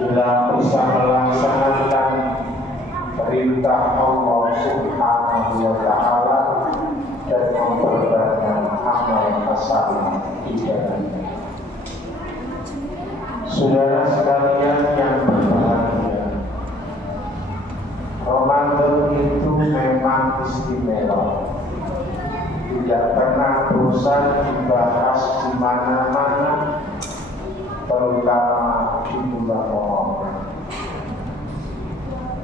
bila bisa melaksanakan perintah Allah Subhanahu wa Ta'ala dan memperbanyak amal hasanah di dalamnya. Saudara sekalian yang berbahagia, Ramadan itu memang istimewa. Tidak pernah bosan dibahas di mana-mana, terutama di bulan Ramadan.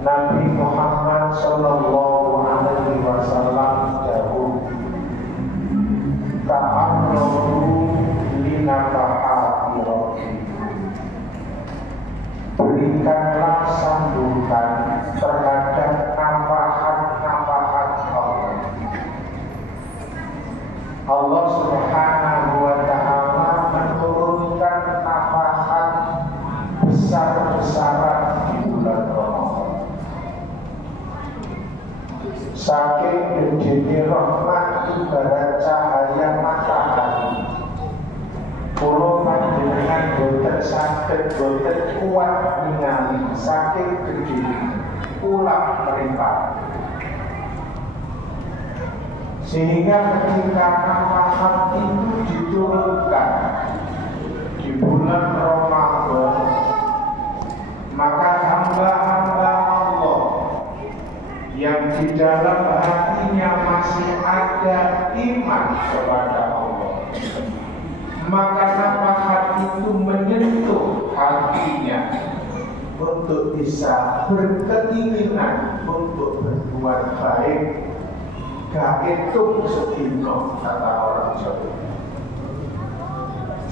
Nabi Muhammad Sallallahu Alaihi Wasallam dahulu ta'amuru linafahati rabbi, berikanlah sambutan terhadap nafahat-nafahat Allah. Allah Subhanahu wa Ta'ala menurunkan nafahat besar-besaran di bulan Ramadan. Saking gedene rahmat ibarat cahaya matahari. Kula panjenengan boten saged boten kuat ningali saking gedene ulah meripat. Sehingga ketika nafahat itu diturunkan di bulan Ramadan, maka hamba-hamba Allah yang di dalam hatinya masih ada iman kepada Allah, maka nafahat itu menyentuh hatinya untuk bisa berkeinginan untuk berbuat baik. Gak hitung sedino, kata orang Jawa.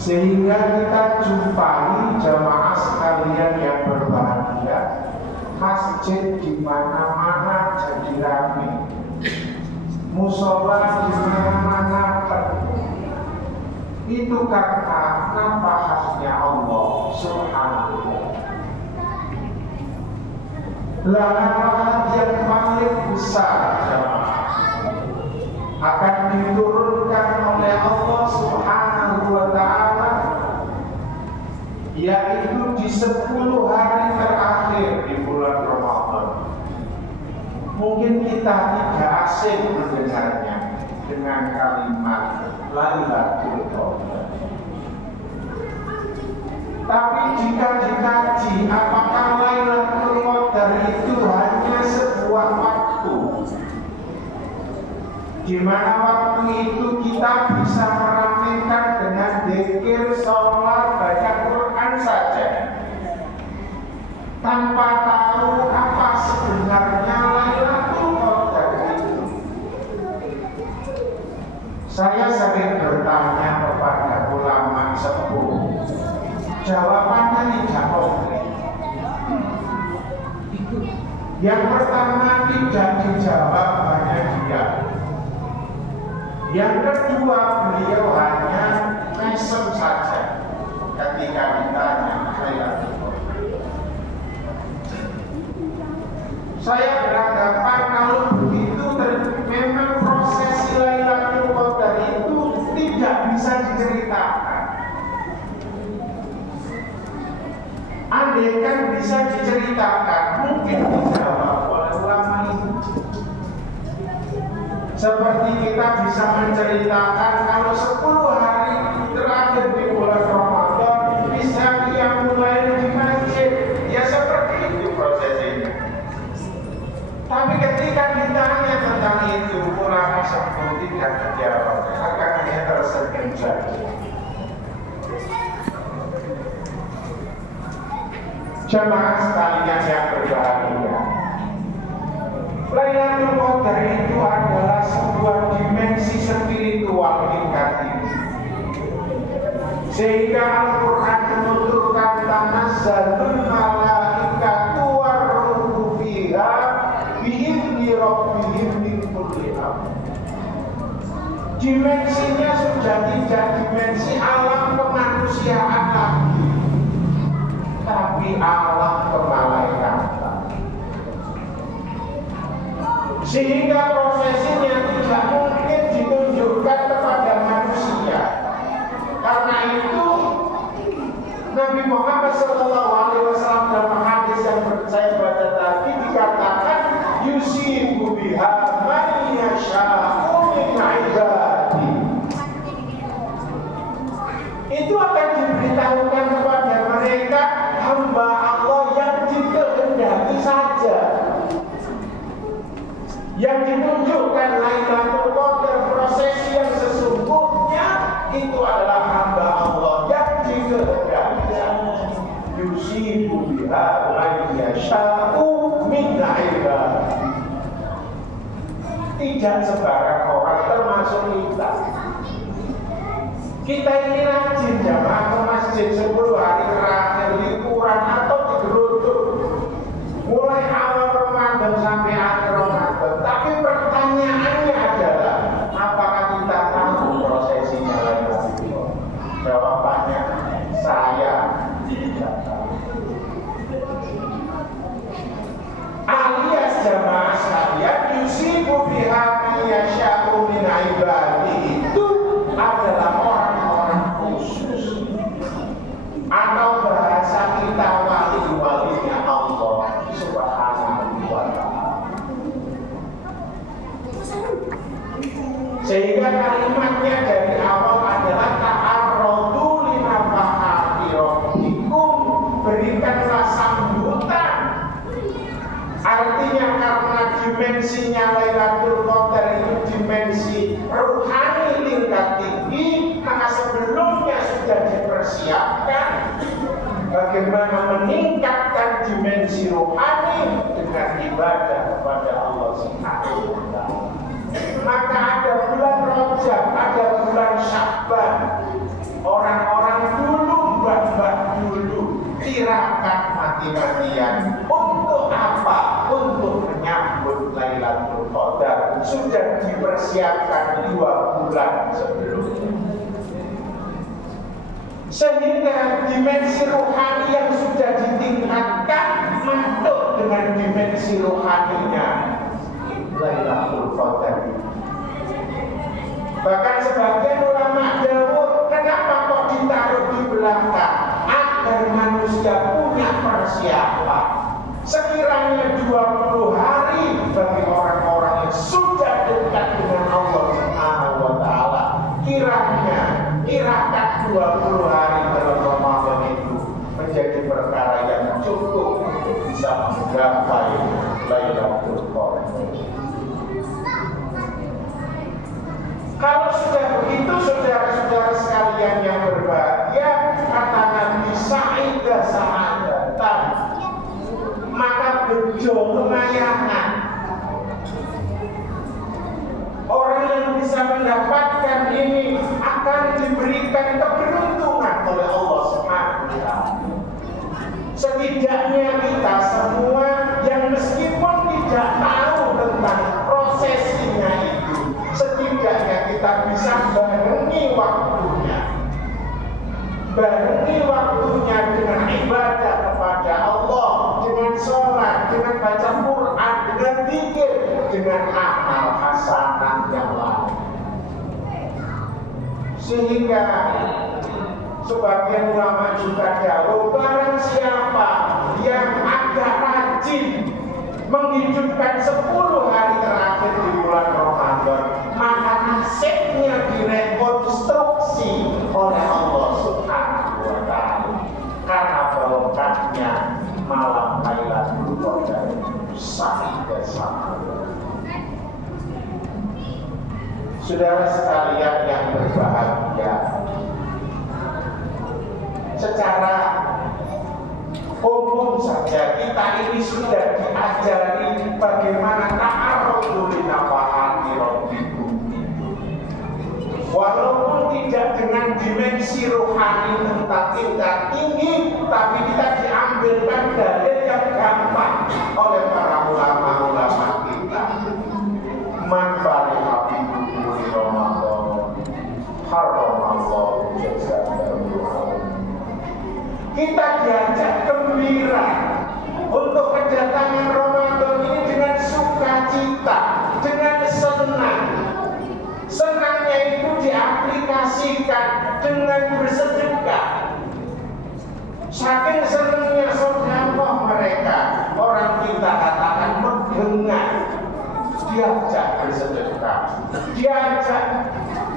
Sehingga kita jumpai jamaah sekalian yang berbahagia, masjid di mana-mana jadi ramai, musola di mana-mana penuh. Itu karena nafahatnya Allah Subhanahu wa Ta'ala. Nafahat yang paling besar jamaah akan diturunkan oleh Allah Subhanahu wa Ta'ala, yaitu di 10 hari terakhir di bulan Ramadan. Mungkin kita tidak asing mendengarnya dengan kalimat Lailatul Qadar. Tapi jika dikaji apakah Lailatul Qadar itu hanya sebuah waktu di mana waktu itu kita bisa meramaikan dengan dzikir, sholat, baca Quran saja, tanpa tahu apa sebenarnya Lailatul Qadar itu. Saya sering bertanya kepada ulama sepuh, jawabannya tidak konkret. Yang pertama tidak dijawab hanya dia. Yang kedua, beliau hanya mesem saja ketika ditanya Lailatul Qadar. Saya beranggapan kalau begitu memang prosesi Lailatul Qadar itu tidak bisa diceritakan. Andaikan bisa diceritakan, mungkin dijawab oleh ulama itu. Seperti kita bisa menceritakan kalau 10 hari terakhir di bulan Ramadan bisa dia mulai di masjid, ya seperti itu prosesnya. Tapi ketika ditanya tentang itu, ulama sebut tidak terjawab, akan hanya tersenyum saja. Jamaah sekalian yang berbahagia, Lailatul Qadar itu adalah sebuah dimensi spiritual tingkat tinggi. Sehingga Al-Quran menuturkan tanazzalul malaikatu warruhu fiha bi'izni rabbihim min kulli amr. Dimensinya sudah tidak dimensi alam kemanusiaan lagi, tapi alam kemalaikatan. Sehingga profesinya tidak mungkin ditunjukkan kepada manusia. Karena itu Nabi Muhammad SAW biha man yasha'u min ibadihi. Tidak sembarang orang, termasuk kita. Kita ini rajin jamaah ke masjid 10 hari terakhir liburan atau digeruduk mulai awal Ramadan sampai akhir Ramadan. Tapi pertanyaannya adalah, apakah kita tahu prosesinya lagi? Jawabannya, saya tidak tahu. Alias jamaah sekalian, yusibu biha yasha'u min ibadihi itu adalah orang-orang khusus, atau bahasa kita wali-walinya Allah Subhanahu wa ta'ala. Sehingga kalimatnya dari awal adalah ta'arradu linafahati rabbikum, berikanlah sambutan. Artinya karena dimensinya Lailatul Qadar itu dimensi ruhani tingkat tinggi, maka sebelumnya sudah dipersiapkan bagaimana meningkatkan dimensi rohani dengan ibadah kepada Allah Subhanahu wa ta'ala. Maka ada bulan Rajab, ada bulan Sya'ban. Orang-orang dulu, mbak-mbak dulu tirakat mati-matian. Untuk apa? Untuk menyambut Lailatul Qadar. Sudah dipersiapkan 2 bulan sebelumnya. Sehingga dimensi rohani yang sudah ditingkatkan masuk dengan dimensi rohaninya Lailatul Qadar. Bahkan sebagian ulama dawuh, kenapa kok ditaruh di belakang? Agar manusia punya persiapan. Sekiranya 20 hari bagi orang-orang yang sudah dekat dengan Allah Subhanahu wa ta'ala, kiranya kirakan 20 hari dalam Ramadan itu menjadi perkara yang cukup bisa menggapai Lailatul Qadar. Kalau sudah begitu, saudara-saudara sekalian yang berbahagia, kata Nabi sa'idah sa'adatan, maka bejo pengayangan. Orang yang bisa mendapatkan ini akan diberikan keberuntungan oleh Allah Subhanahu wa ta'ala. Setidaknya kita semua yang meskipun tidak tahu tentang prosesinya itu, setidaknya kita bisa barengi waktunya dengan ibadah kepada Allah, dengan sholat, dengan baca Quran, dengan zikir, dengan amal hasanah yang lain. Sehingga sebagian ulama juga jauh, barang siapa yang agak rajin menghidupkan 10 hari terakhir di bulan Ramadan, maka nasibnya direkonstruksi oleh Allah Subhanahu wa ta'ala. Karena barokahnya malam Lailatul Qadar sa'idah sa'adah. Saudara sekalian yang berbahagia, secara umum saja kita ini sudah diajari bagaimana ta'arradu linafahati rabbikum. Walaupun tidak dengan dimensi rohani tingkat tinggi, tapi kita diambilkan dalil yang gampang oleh para ulama-ulama kita. Man fariha bi Ramadan haramallahu jazaahu. Kita diajak gembira untuk kedatangan Ramadan ini dengan sukacita, dengan senang. Senangnya itu diaplikasikan dengan bersedekah. Saking senangnya sedekah mereka, orang kita katakan menggengar. Diajak bersedekah, diajak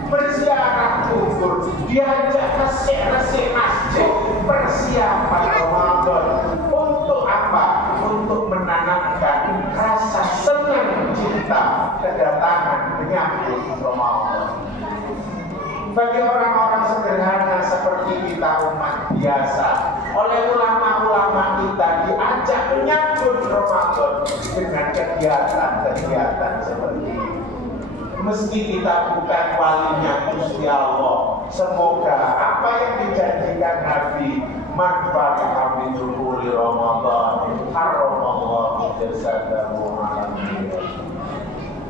berziarah kubur, diajak resik-resik masjid, persiapan Ramadan. Untuk apa? Untuk menanamkan rasa senang cinta kedatangan menyambut Ramadan. Bagi orang-orang sederhana seperti kita umat biasa, oleh ulama-ulama kita kegiatan-kegiatan seperti ini. Mesti kita bukan walinya Gusti Allah. Semoga apa yang dijanjikan Nabi, manfaat hamidul uli Ramadan, haramallahu jasadahu alaihi.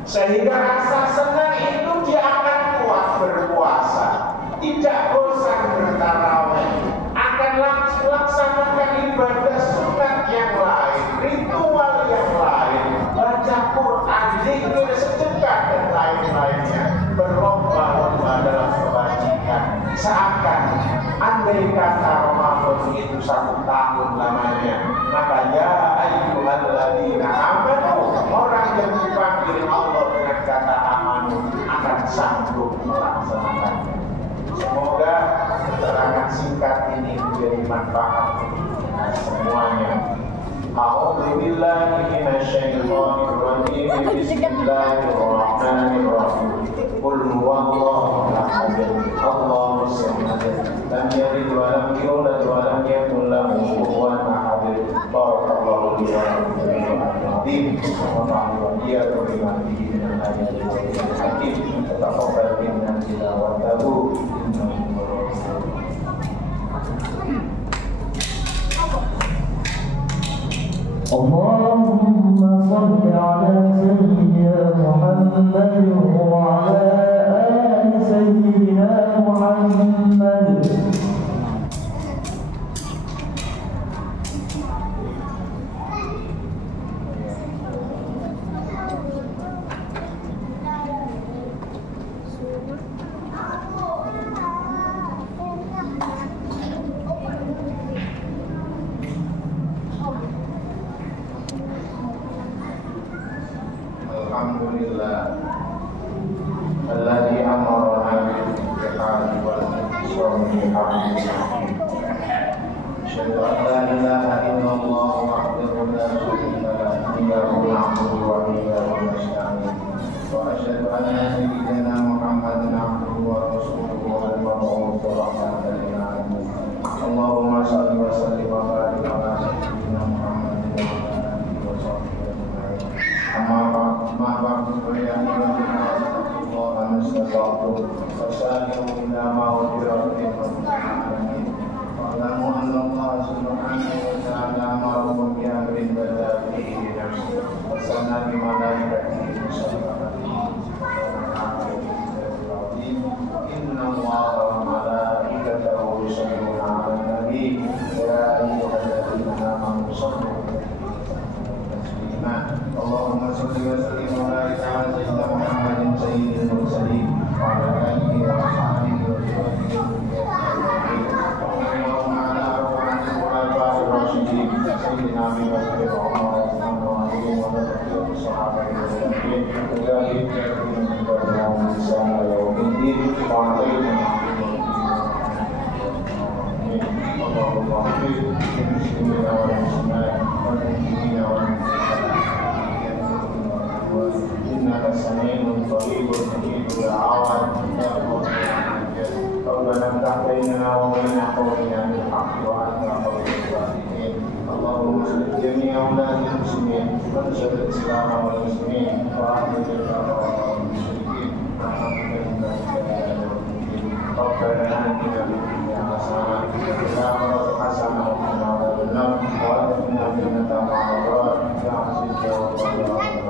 Sehingga rasa senang itu dia akan kuat berpuasa, tidak bosan bertarawih, akan laksanakan ibadah sunat yang lain, ritual yang lain, baca Quran, zikir sedekah dan lain-lainnya, berlomba-lomba dalam kebajikan. Seakan andai kata Ramadan itu 1 tahun lamanya, maka ya ayyuhalladzina amanu, orang yang dipanggil Allah dengan kata amanu akan sanggup melaksanakannya. Semoga keterangan singkat ini menjadi manfaat semuanya. A'udzu billahi minasyaitonir rajim. Bismillahirrahmanirrahim. Qul huwallahu ahad, Allahus samad, lam yalid wa lam yulad wa lam yakul lahu kufuwan ahad. Barakallahu li wa lakum fil Qur'anil wa nafa'ani wa iyyakum bima fihi minal ayatil hakim. Taqabbal minna tilawatahu. اللهم صل على سيدنا محمد وعلى آل سيدنا محمد. Alhamdulillah alladzi amarna bil ittihad wal insani asyhadu an la ilaha illallah wahdahu la syarika lahu iyyahu na'budu wa iyyahu nasta'in wa asyhadu anna sayyidana Muhammadan abduhu wa rasuluhu al-mab'uts rahmatan lil alamin. Allahumma shalli wa sallim wa barik ala sayyidina Muhammadin wa ala alihi wa sahbihi ajma'in. Amma ba'du fa ya ayyuhalladzina amanu fasari'u ila maghfiratin min alamin. Wa'lamu anna Allah subhanahu wa ta'ala amarakum bi amrin bada'a fihi bi nafsihi wa sanna bi malaikatihi inna Allaha wa malaikatahu yusalluna 'alan nabi ya ayyuhalladzina amanu sallu Allahumma shalli wa sallim wa barik ala sayyidina Muhammadin sayyidil mursalin wa ala alihi wa sahbihi wa sahbihi Allahumma ala arwahil khulafa'ir rasyidin sayyidina Abi Bakr wa Umar wa Uthman wa Ali wa baqiyati sahabati tabi'in wa jahil kafirin min ba'dihim bi ihsan ila yaumiddin wa alayna Allahumma ighfir lil muslimina wal muslimat wal mu'minina wal mu'minat إنك سميع قريب مجيب دعوات يا ربنا افتح بيننا وبين قومنا بالحق وأنت خير الفاتحين. اللهم اصلح جميع أولاد المسلمين وانصر الإسلام والمسلمين وأعز الكفر والمشركين برحمتك إنك لا الدين. ربنا آتنا في الدنيا حسنة وفي الآخرة حسنة وقنا عذاب النار وأدخلنا جنة مع الأبرار بعزك وفضلك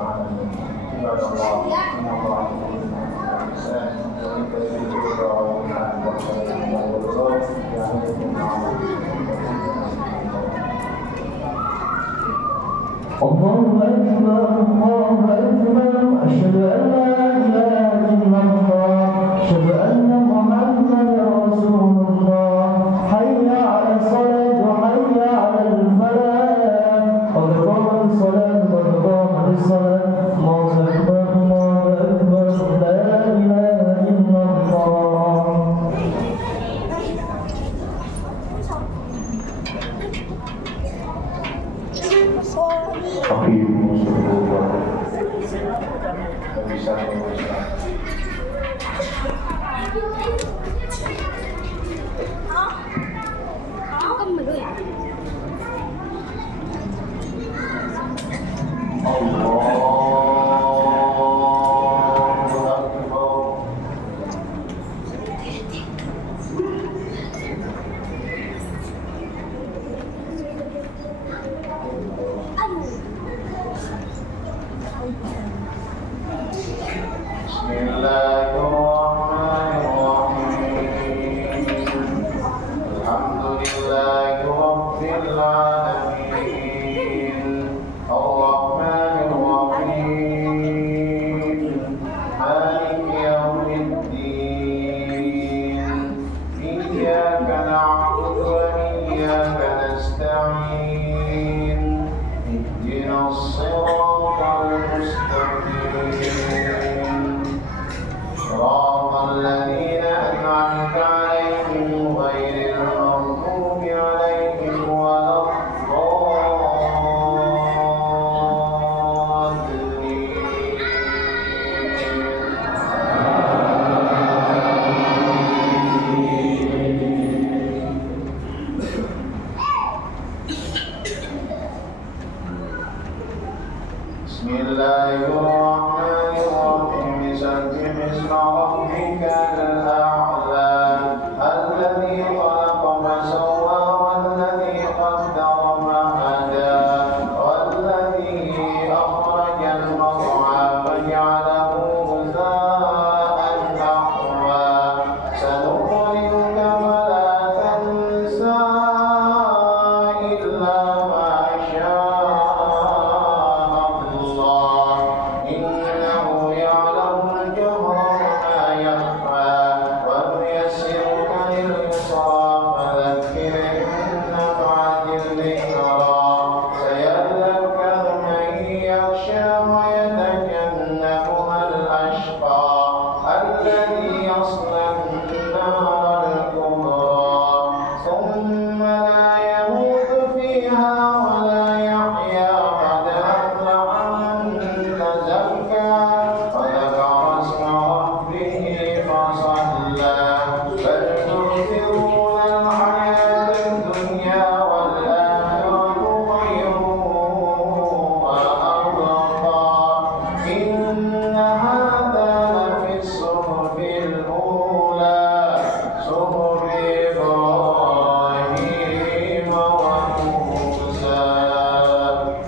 عباد الله إن الله يحب الإحسان ويؤتي الذكر وينهى عن الفحشاء والمنكر يعظكم لعلكم الله أكبر الله أكبر أشهد أن لا إله إلا الله أشهد أن محمدا رسول الله حي على الصلاة وحي على الفلاح قد قامت الصلاة قد قامت الصلاة الله أكبر الله أكبر لا إله إلا الله. Aqimu sholawat. Bisa Allah إن هذا لفي الصحف الأولى